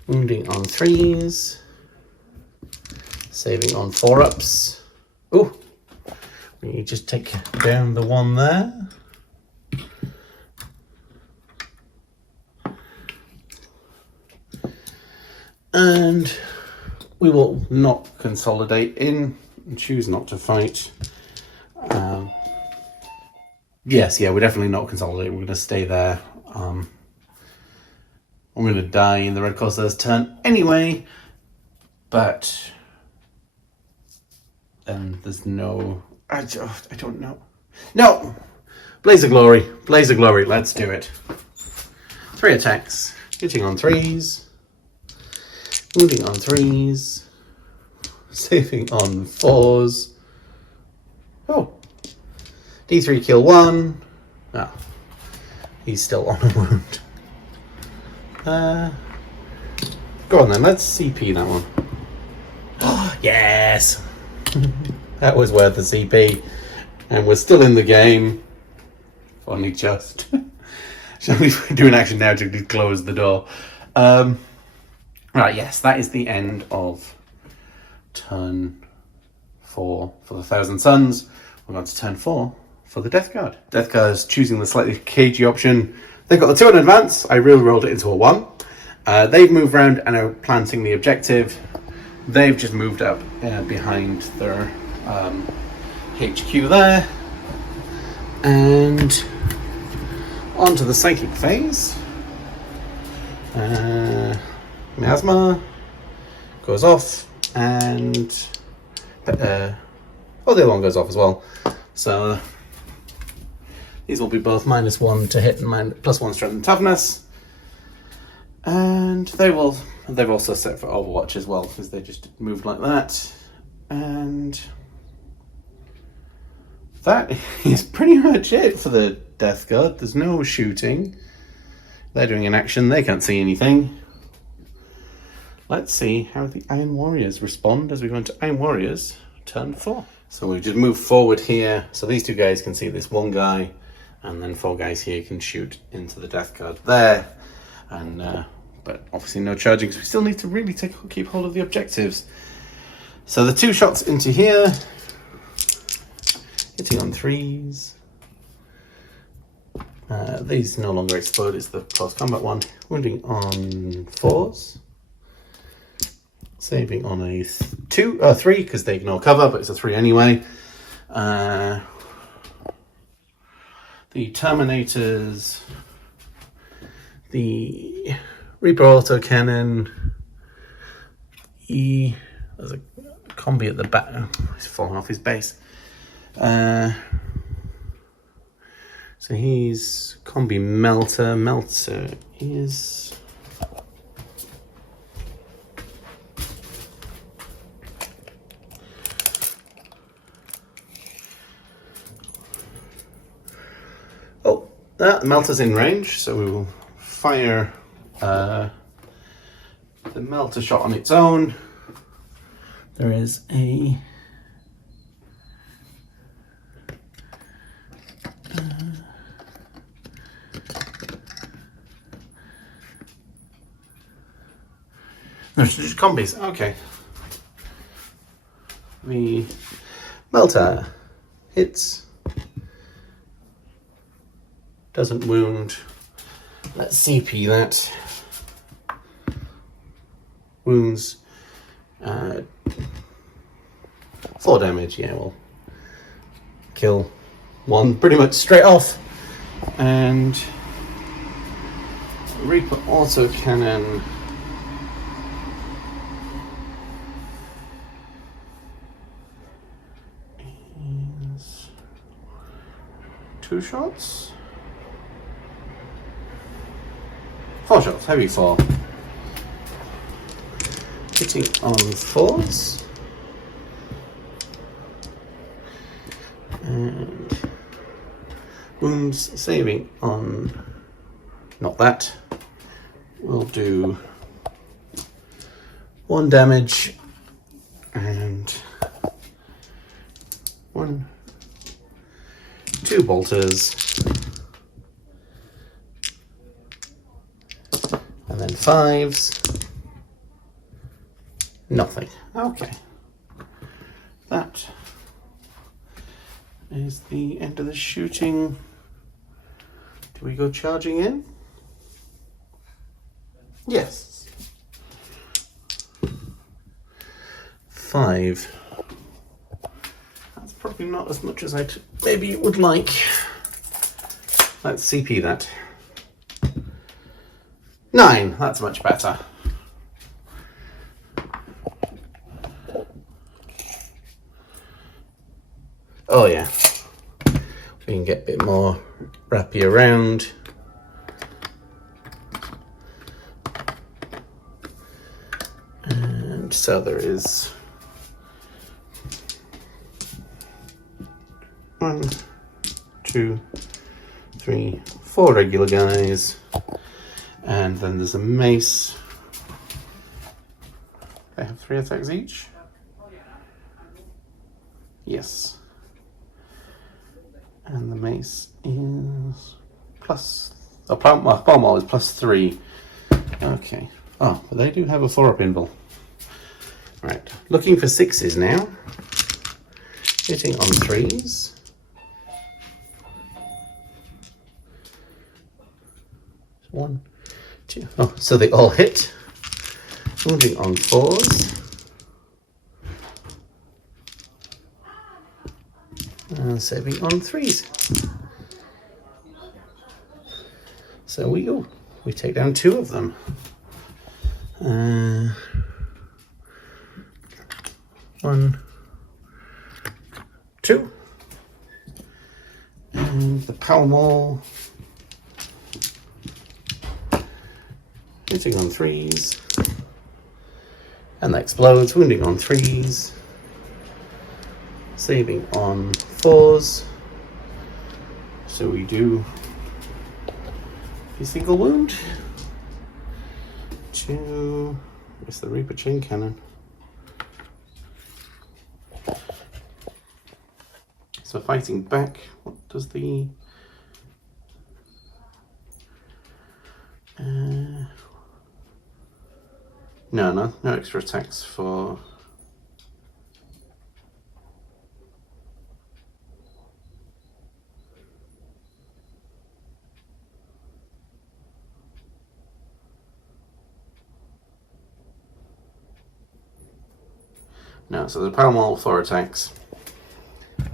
Wounding on 3s. Saving on 4-ups. Ooh! You just take down the one there. And we will not consolidate in and choose not to fight. Yes, yeah, we're definitely not consolidating. We're going to stay there. I'm going to die in the Red Corsair's turn anyway, but there's no... I don't know. No! Blaze of Glory. Blaze of Glory. Let's do it. 3 attacks. Hitting on 3s. Wounding on 3s. Saving on 4s. Oh. D3 kill 1. Oh. He's still on a wound. Go on then. Let's CP that one. Yes! That was worth the CP. And we're still in the game. Only just. Shall we do an action now to close the door? Right, yes, that is the end of turn 4 for the 1,000 Suns. We're on to turn 4 for the Death Guard. Death Guard is choosing the slightly cagey option. They've got the 2 in advance. I really rolled it into a 1. They've moved around and are planting the objective. They've just moved up behind their HQ there. And onto the psychic phase. Miasma goes off, and the other one goes off as well. So these will be both -1 to hit and +1 strength and toughness. And they've also set for Overwatch as well, because they just moved like that. And that is pretty much it for the Death Guard. There's no shooting. They're doing an action, they can't see anything. Let's see how the Iron Warriors respond as we go into Iron Warriors turn 4. So we've just moved forward here, so these two guys can see this one guy, and then 4 guys here can shoot into the Death Guard there. And but obviously no charging, because we still need to really keep hold of the objectives. So the 2 shots into here, hitting on 3s. These no longer explode, it's the close combat one. Wounding on 4s. Saving on a 3, because they ignore cover, but it's a 3 anyway. The Terminators, the Reaper autocannon, there's a combi at the back. Oh, he's fallen off his base. So he's combi melter. Melter is the melter's in range, so we will fire the melter shot on its own. There is a there's just combis. Okay. The melter hits. Doesn't wound. Let's CP that. Wounds. 4 damage. Yeah, we'll kill 1 pretty much straight off. And Reaper autocannon. Is 2 shots. 4 shots, heavy 4. Hitting on 4s. And wounds saving on, not that. We'll do 1 damage and 1, 2 bolters. And then 5s. Nothing. Okay. That is the end of the shooting. Do we go charging in? Yes. 5. That's probably not as much as I maybe would like. Let's CP that. 9, that's much better. Oh yeah, we can get a bit more wrappy around. And so there is 1, 2, 3, 4 regular guys. And then there's a mace. They have 3 attacks each? Yes. And the mace is plus... Oh, Palmol is plus 3. Okay. Oh, but they do have a 4-up invul. Right. Looking for 6s now. Hitting on 3s. 1, 2. Oh, so they all hit. Wounding on 4s. And saving on 3s. So we take down 2 of them. 1, 2. And the Pall Mall hitting on 3s, and that explodes, wounding on 3s, saving on 4s. So we do a single wound to, it's the Reaper chain cannon. So fighting back, what does the no extra attacks for no, so the power maul 4 attacks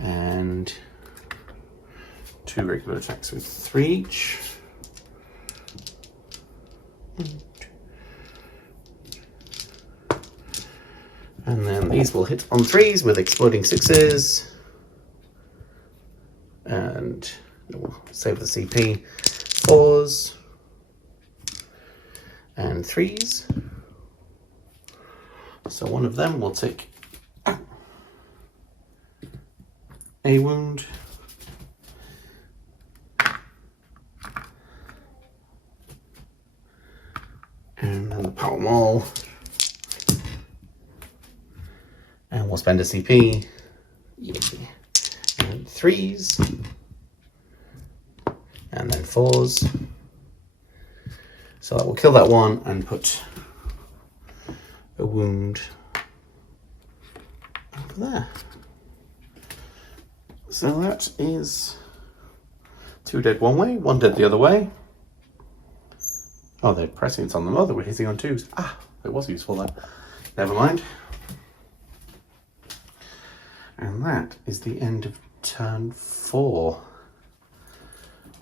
and 2 regular attacks with 3 each. And then these will hit on 3s with exploding 6s. And we'll save the CP. 4s. And 3s. So one of them will take a wound. And then the power maul. And we'll spend a CP. Yay. And 3s. And then 4s. So that will kill that one and put a wound over there. So that is 2 dead one way, 1 dead the other way. Oh, they're pressing it on them. Oh, they were hitting on 2s. Ah, it was useful then. Never mind. And that is the end of turn 4.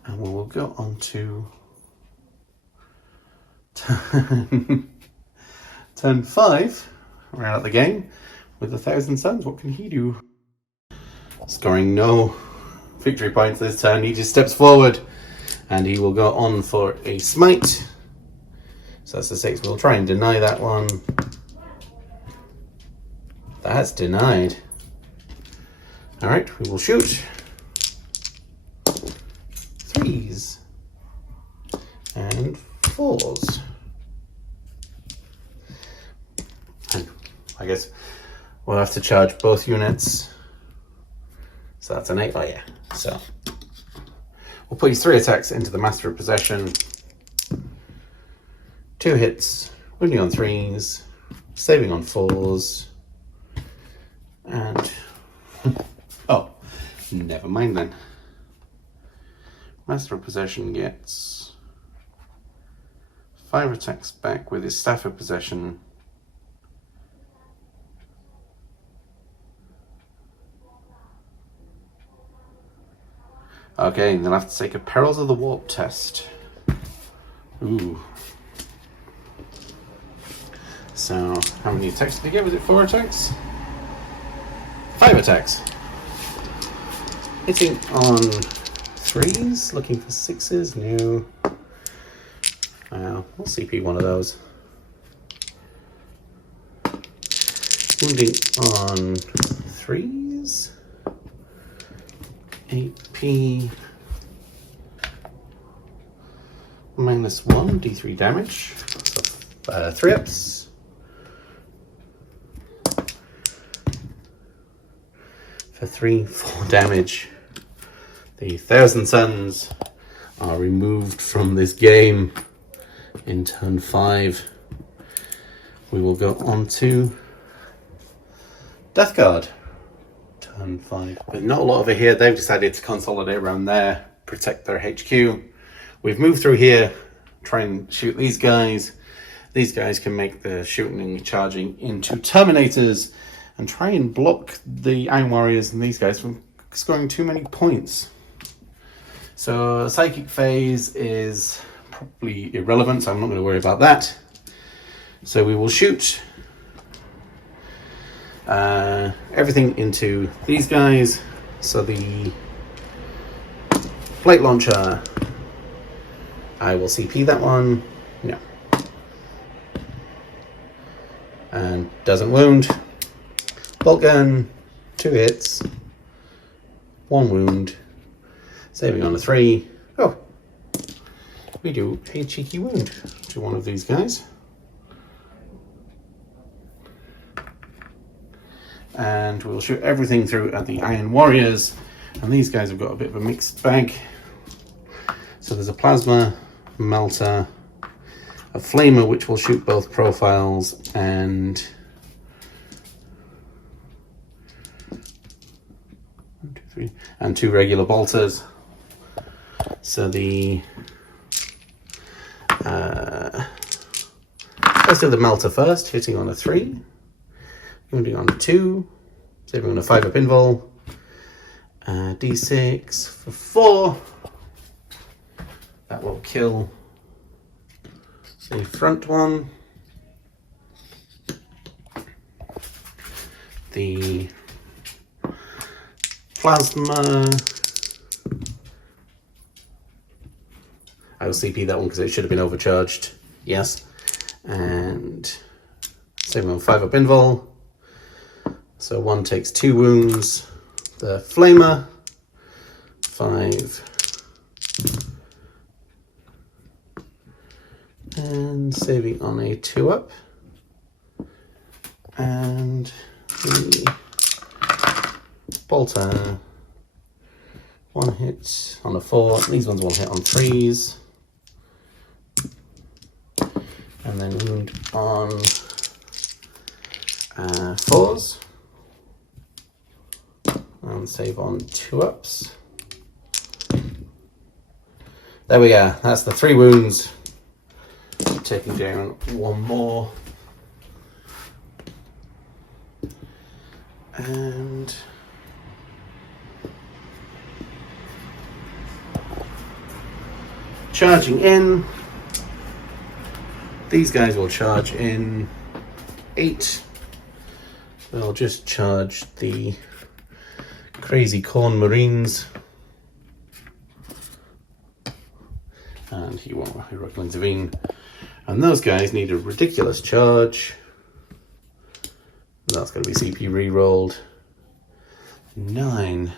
And we will go on to turn 5. We're out of the game with 1,000 suns. What can he do? Scoring no victory points this turn. He just steps forward and he will go on for a smite. So that's the 6. We'll try and deny that one. That's denied. Alright, we will shoot. 3s. And 4s. And I guess we'll have to charge both units. So that's an 8. Oh yeah. So we'll put these 3 attacks into the Master of Possession. 2 hits, wounding on 3s, saving on 4s, and oh, never mind then. Master of Possession gets 5 attacks back with his Staff of Possession. Okay, and they'll have to take a Perils of the Warp test. Ooh. So, how many attacks did he get? Was it 4 attacks? 5 attacks. Hitting on 3s, looking for 6s. No. We'll CP one of those. Wounding on 3s. AP -1 D3 damage. So 3 ups. For 3-4 damage. The 1,000 suns are removed from this game in turn 5. We will go on to Death Guard. Turn 5. But not a lot over here. They've decided to consolidate around there, protect their HQ. We've moved through here, try and shoot these guys. These guys can make the shooting and charging into Terminators and try and block the Iron Warriors and these guys from scoring too many points. So Psychic Phase is probably irrelevant, so I'm not going to worry about that. So we will shoot everything into these guys. So the plate launcher, I will CP that one. No. and doesn't wound. Bolt gun, 2 hits, 1 wound, saving on a 3. Oh, we do a cheeky wound to one of these guys. And we'll shoot everything through at the Iron Warriors, and these guys have got a bit of a mixed bag. So there's a plasma, melter, a flamer which will shoot both profiles, and 1, 2, 3, and 2 regular bolters. So the let's do the melter first, hitting on a 3, wounding on a 2, saving on a 5 up invul, d6 for 4. That will kill the front one. The plasma, I will CP that one because it should have been overcharged. Yes. And saving on 5 up invul. So 1 takes 2 wounds. The flamer, 5. And saving on a 2 up. And the bolter, 1 hit on a 4. These ones 1 hit on 3s. And then wound on 4s. And save on 2 ups. There we go. That's the 3 wounds. Taking down 1 more. And charging in. These guys will charge in 8. They'll just charge the Crazy Corn Marines. And he won't heroically intervene. And those guys need a ridiculous charge. That's going to be CP re-rolled. 9.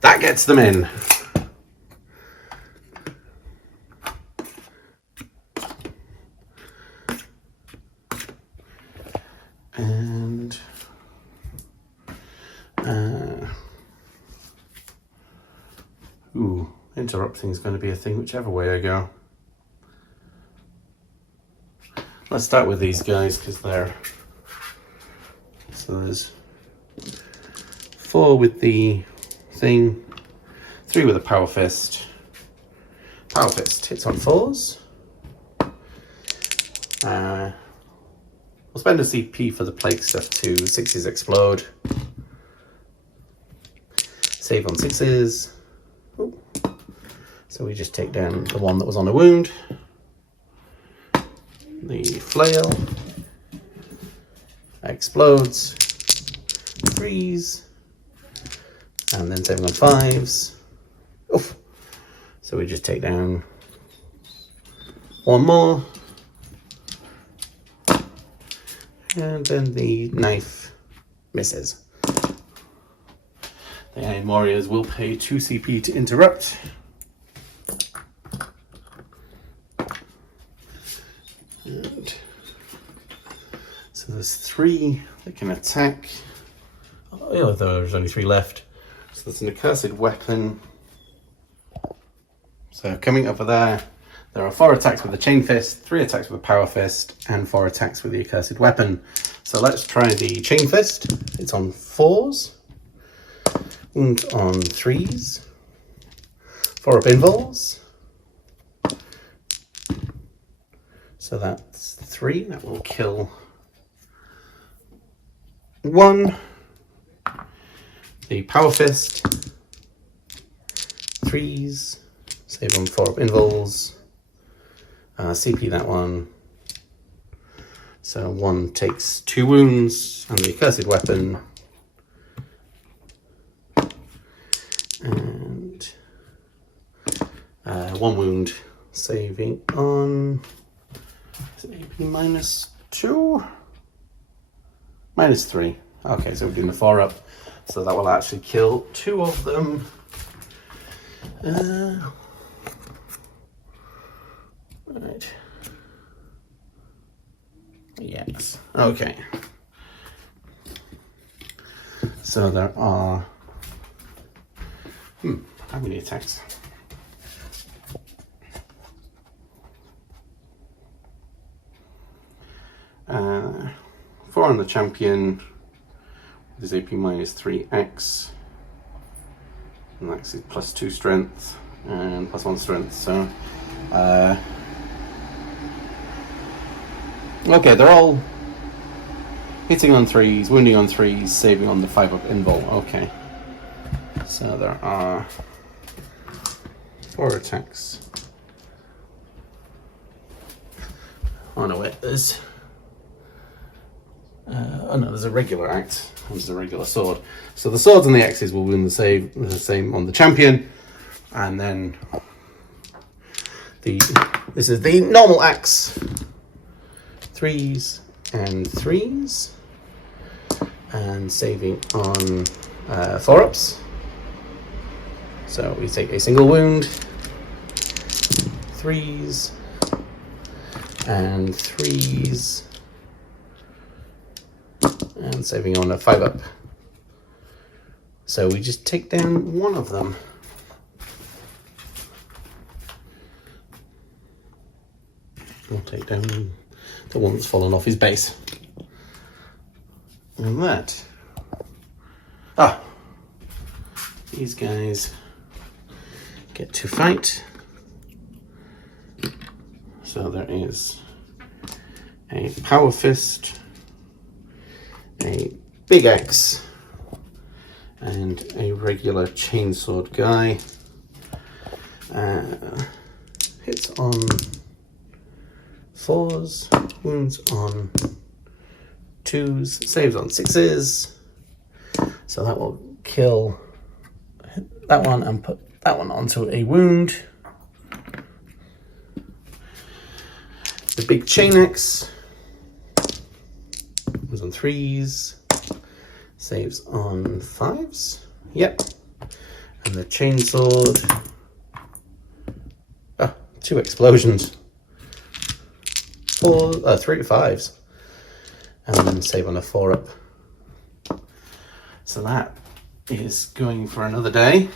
That gets them in. And interrupting is going to be a thing whichever way I go. Let's start with these guys because they're, so there's 4 with the thing, 3 with a power fist. Power fist hits on 4s. We'll spend a CP for the plague stuff too. 6s explode. Save on 6s. Ooh. So we just take down the one that was on a wound. The flail explodes, freeze, and then saving on 5s. Oof. So we just take down 1 more, and then the knife misses. The Iron Warriors will pay 2 CP to interrupt. And so there's 3 that can attack. Oh, there's only 3 left. So there's an accursed weapon. So coming over there are 4 attacks with the chain fist, 3 attacks with the power fist, and 4 attacks with the accursed weapon. So let's try the chain fist. It's on 4s, wound on 3s, 4 up invuls. So that's 3, that will kill 1. The power fist, 3s, save on 4 up invuls, CP that one. So 1 takes 2 wounds, and the accursed weapon. And 1 wound, saving on, is it AP -2? -3. Okay, so we're doing the 4 up. So that will actually kill 2 of them. Right. Yes. Okay. So there are how many attacks? Uh, 4 on the champion with his AP -3x, and that's his +2 strength and +1 strength. So okay, they're all hitting on 3s, wounding on 3s, saving on the 5 up invul. Okay, so there are 4 attacks. Oh no, wait, there's oh no, there's a regular axe. There's a regular sword. So the swords and the axes will win the same on the champion, and then this is the normal axe. 3s and 3s, and saving on 4 ups. So we take a single wound, 3s and 3s, and saving on a 5 up. So we just take down 1 of them. We'll take down the one that's fallen off his base. And that. These guys get to fight. So there is a power fist, a big axe, and a regular chainsword guy. Hits on 4s, wounds on 2s, saves on 6s. So that will kill that one and put that one onto a wound. The big chain axe was on 3s, saves on 5s. Yep. And the chainsword. 2 explosions. 3 5s. And then save on a 4 up. So that is going for another day.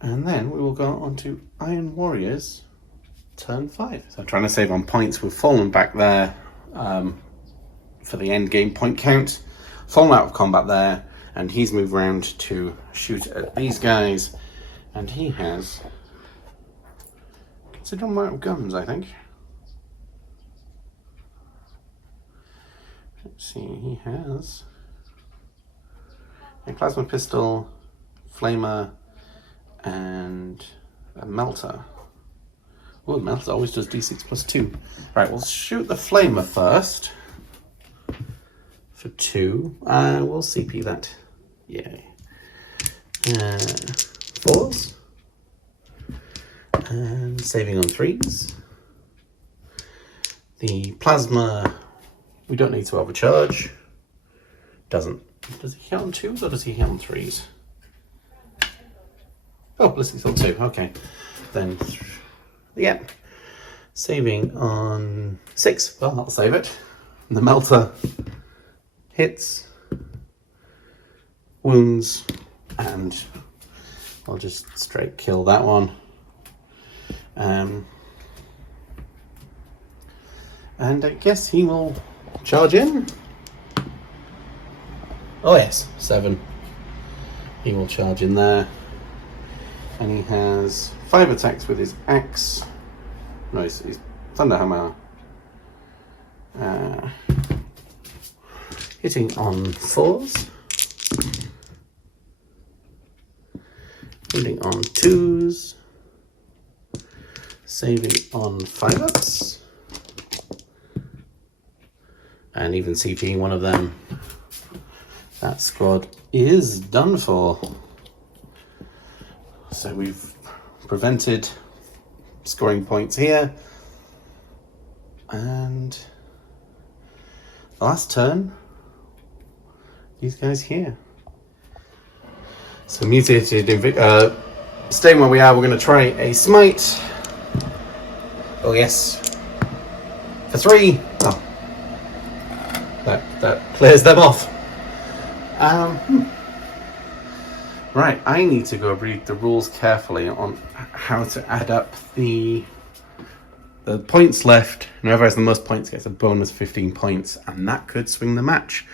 And then we will go on to Iron Warriors turn 5. So I'm trying to save on points. We've fallen back there for the end game point count. Fallen out of combat there, and he's moved around to shoot at these guys, and he has a considerable amount of guns, I think. Let's see, he has a plasma pistol, flamer, and a melter. Oh, the melter always does d6 +2. Right, we'll shoot the flamer first for 2. We'll CP that. Yay. 4s. And saving on 3s. The plasma, we don't need to overcharge. Doesn't. Does he hit on 2s or does he hit on 3s? Oh, ballistic on 2. Okay. Then, yeah. Saving on 6. Well, I'll save it. And the melter hits, wounds, and I'll just straight kill that one. And I guess he will charge in. Oh yes, 7. He will charge in there. And he has 5 attacks with his axe. No, his Thunderhammer. Hitting on 4s. Hitting on 2s. Saving on 5 ups. And even CPing one of them. That squad is done for. So we've prevented scoring points here. And the last turn, these guys here. So mutated, staying where we are, we're going to try a smite. Oh yes, for 3. Oh, that clears them off. Right, I need to go read the rules carefully on how to add up the points left. And whoever has the most points gets a bonus 15 points, and that could swing the match.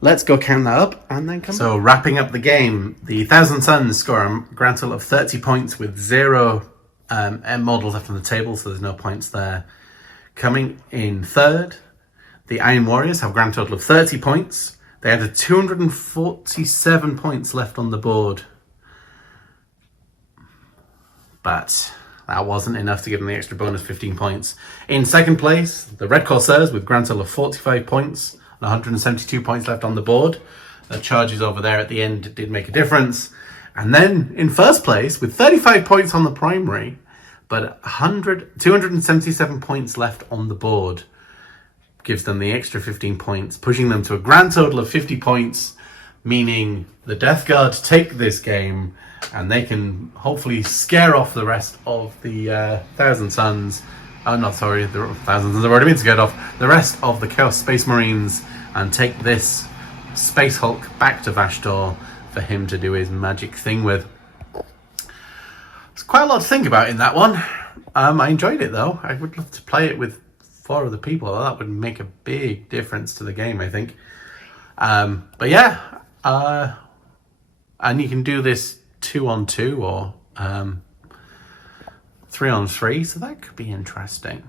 Let's go count that up and then come back. So wrapping up the game, the Thousand Suns score a grand total of 30 points with 0 models left on the table, so there's no points there. Coming in third, the Iron Warriors have a grand total of 30 points. They had 247 points left on the board. But that wasn't enough to give them the extra bonus 15 points. In second place, the Red Corsairs with a grand total of 45 points and 172 points left on the board. The charges over there at the end did make a difference. And then in first place, with 35 points on the primary, but 277 points left on the board, gives them the extra 15 points, pushing them to a grand total of 50 points, meaning the Death Guard take this game and they can hopefully scare off the rest of the Thousand Suns. Oh, no, sorry, the Thousand Suns have already been scared off. The rest of the Chaos Space Marines, and take this Space Hulk back to Vashdor for him to do his magic thing with. There's quite a lot to think about in that one. I enjoyed it though. I would love to play it with 4 other people. That would make a big difference to the game, I think. But yeah, and you can do this 2-on-2 or 3-on-3, so that could be interesting.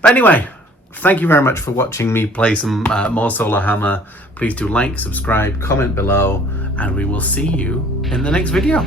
But anyway, thank you very much for watching me play some more Solohammer. Please do like, subscribe, comment below, and we will see you in the next video.